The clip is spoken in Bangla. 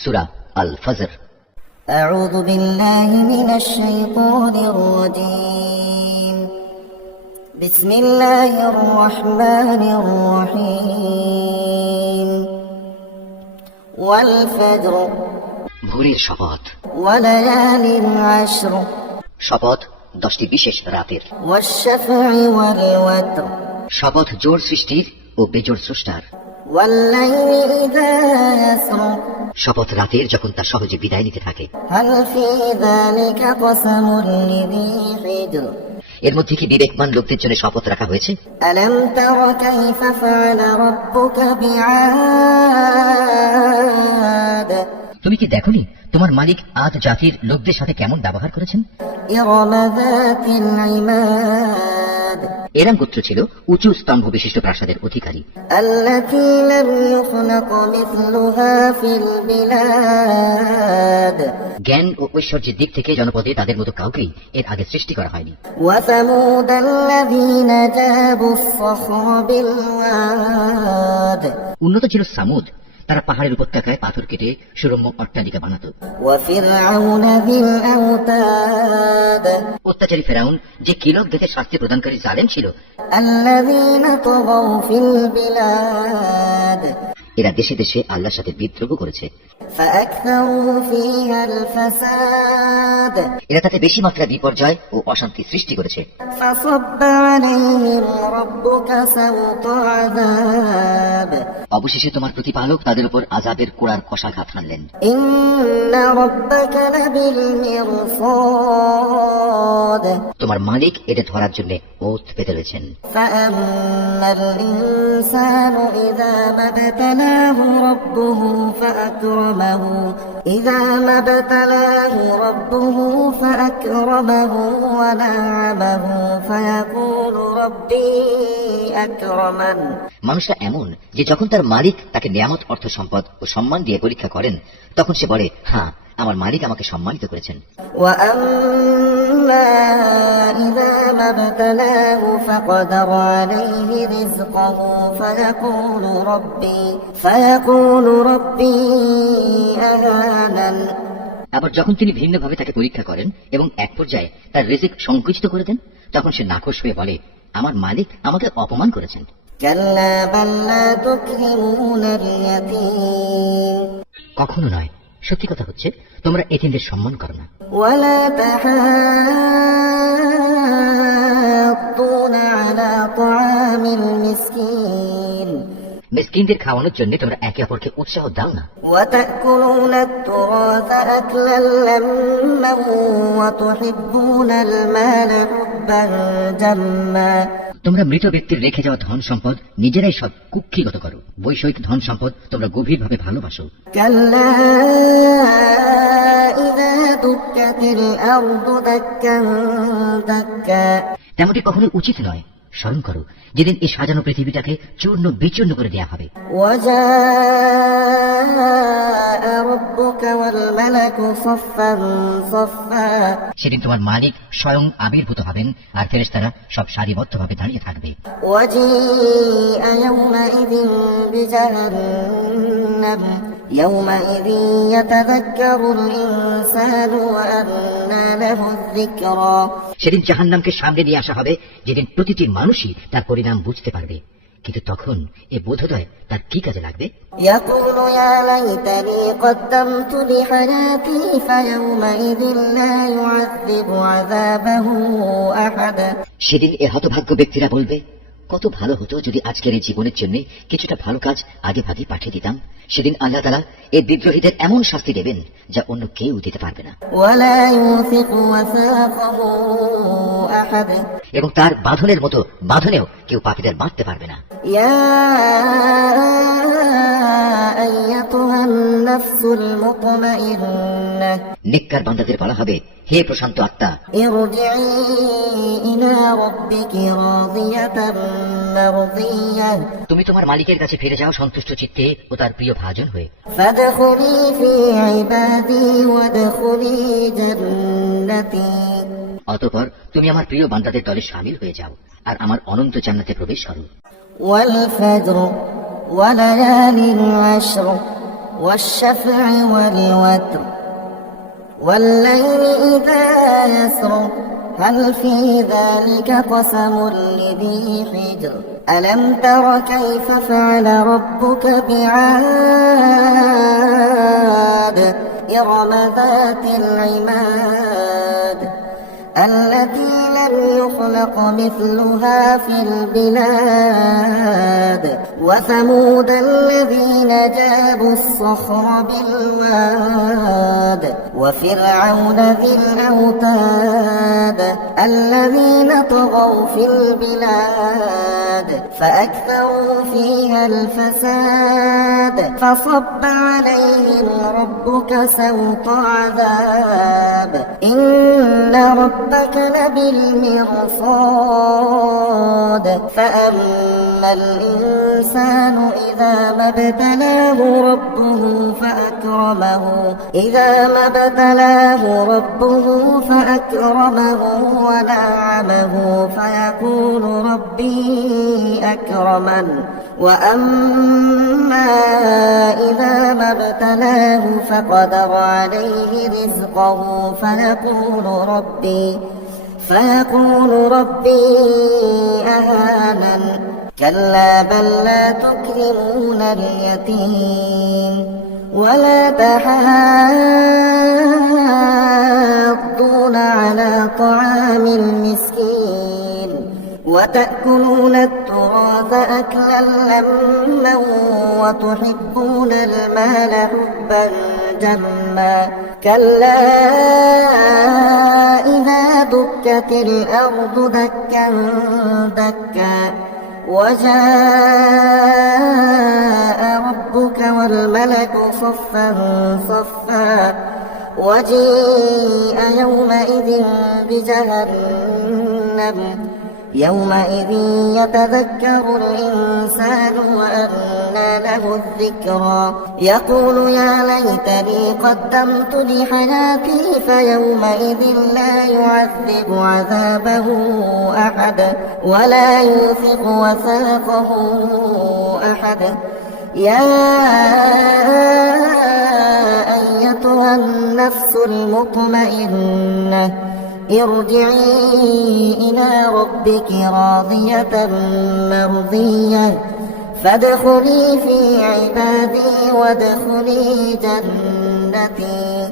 সূরা আল ফজর। أعوذ بالله من الشيطان الرجيم بسم الله الرحمن الرحيم والفجر ভোরের শপথ, وليال عشر শপথ 10টি বিশেষ রাতের, والشفع والوتر শপথ জোড় সৃষ্টির ও বেজোড় স্রষ্টার, والليل إذا يسر শপথ রাতের যখন তা সহজে বিদায় নিতে থাকে। هل في ذلك قسم لذي حجر এর মধ্যে কি বিবেকমান লোকদের জন্য শপথ রাখা হয়েছে? ألم تر كيف فعل ربك بعاد তুমি কি দেখোনি তোমার মালিক আদ জাতির লোকদের সাথে কেমন ব্যবহার করেছেন? إرم ذات العماد এরাম গোত্র ছিল উঁচু স্তম্ভ বিশিষ্ট প্রাসাদের অধিকারী, التي لم يخلق مثلها في البلاد জ্ঞান ও ঐশ্বর্যের দিক থেকে জনপদে তাদের মতো কাউকেই এর আগে সৃষ্টি করা হয়নি। وثمود الذين جابوا الصخر بالواد উন্নত ছিল সামুদ, তারা পাহাড়ের উপত্যকায় পাথর কেটে সুরম্য অট্টালিকা বানাত। وفرعون ذي الأوتاد অত্যাচারী ফেরাউন, যে কিলক দেখে শাস্তি প্রদানকারী জালেম ছিল, الذين طغوا في البلاد এরা দেশে দেশে আল্লাহর সাথে বিদ্রোহ করেছে, فأكثروا فيها الفساد এরা তাতে বেশি মাত্রা বিপর্যয় ও অশান্তি সৃষ্টি করেছে। فصب عليهم ربك سوط عذاب অবশেষে তোমার প্রতিপালক তাদের উপর আযাবের কোড়ার কষাঘাত হানলেন। إن ربك لبالمرصاد তোমার মালিক এটা ধরার জন্য ওত পেতে রয়েছেন। فأما الإنسان إذا ما ابتلاه ربه فأكرمه ونعمه فيقول ربي أكرمن মানুষটা এমন যে যখন তার মালিক তাকে নিয়ামত, অর্থ সম্পদ ও সম্মান দিয়ে পরীক্ষা করেন, তখন সে বলে, হ্যাঁ, আমার মালিক আমাকে সম্মানিত করেছেন। وأما إذا ما ابتلاه فقدر عليه رزقه فيقول ربي أهانن আবার যখন তিনি ভিন্নভাবে তাকে পরীক্ষা করেন এবং এক পর্যায়ে তার রিজিক সংকুচিত করে দেন, তখন সে নাখোশ হয়ে বলে, আমার মালিক আমাকে অপমান করেছেন। كلا بل لا تكرمون اليتيم কখনো নয়, সত্যি কথা হচ্ছে তোমরা এতিমদের সম্মান করো না। ولا تحاضون على طعام المسكين মিসকিনদের খাওয়ানোর জন্য তোমরা একে অপরকে উৎসাহ দাও না। وتأكلون التراث أكلا لما وتحبون المال حبا جما তোমরা মৃত ব্যক্তির রেখে যাওয়া ধন সম্পদ নিজেরাই সব কুক্ষিগত করো। বৈষয়িক ধন সম্পদ তোমরা গভীরভাবে ভালোবাসো। كلا إذا دكت الأرض دكا دكا তেমনটি কখনো উচিত নয়। স্মরণ করো যেদিন এই সাজানো পৃথিবীটাকে চূর্ণ বিচূর্ণ করে দেওয়া হবে। وجاء ربك والملك صفا صفا সেদিন তোমার মালিক স্বয়ং আবির্ভূত হবেন আর ফেরেশতারা সব সারিবদ্ধভাবে দাঁড়িয়ে থাকবে। وجيء يومئذ بجهنم يومئذ يتذكر الإنسان وأنى له الذكرى সেদিন জাহান্নামকে সামনে নিয়ে আসা হবে, যেদিন প্রতিটি মানুষই তার পরিণাম বুঝতে পারবে, কিন্তু তখন এ বোধোদয় তার কি কাজে লাগবে? يقول يا ليتني قدمت لحياتي فيومئذ لا يعذب عذابه أحد সেদিন এ হতভাগ্য ব্যক্তিরা বলবে, কত ভালো হতো যদি আজকের এই জীবনের জন্য কিছুটা ভালো কাজ আগে ভাগে পাঠিয়ে দিতাম। সেদিন আল্লাহ তাআলা এই বিদ্রোহীদের এমন শাস্তি দেবেন যা অন্য কেউ দিতে পারবে না, ولا يوثق وثاقه أحد এবং তার বাঁধনের মতো বাঁধনেও কেউ পাপীদের বাঁধতে পারবে না। يا أيتها النفس المطمئنة নেককার বান্দাদের বলা হবে, হে প্রশান্ত আত্মা, ارجعي إلى ربك راضية مرضية তুমি তোমার মালিকের কাছে ফিরে যাও সন্তুষ্ট চিত্তে ও তার প্রিয় ভাজন হয়ে। فادخلي في عبادي وادخلي جنتي অতঃপর তুমি আমার প্রিয় বান্দাদের দলে শামিল হয়ে যাও আর আমার অনন্ত জান্নাতে প্রবেশ করো। والفجر وليال عشر والشفع والوتر والليل إذا يسر هل في ذلك قسم لذي حجر ألم تر كيف فعل ربك بعاد إرم ذات العماد التي لم يخلق مثلها في البلاد وثمود الذين جابوا الصخر بالواد وفرعون ذي الأوتاد الذين طغوا في البلاد فأكثروا فيها الفساد فصب عليهم ربك سوط عذاب إن ربك لبالمرصاد فأما الإنسان إذا ما ابتلاه ربه فأكرمه ونعمه فيقول ربي أكرمن وأما إذا ما ابتلاه فقدر عليه رزقه فيقول ربي أهانن كلا بل لا تكرمون اليتيم ولا تحاضون على طعام المسكين وتأكلون التراث أكلا لما وتحبون المال حبا جما كلا إذا دكت الأرض دكا دكا وجاء ربك والملك صفا صفا وجيء يومئذ بجهنم يومئذ يتذكر الإنسان وأنى له الذكرى يقول يا ليتني قدمت لحياتي فيومئذ لا يعذب عذابه أحد ولا يوثق وثاقه أحد يا أيتها النفس المطمئنة ارجعي إلى ربك راضية مرضية فادخلي في عبادي وادخلي جنتي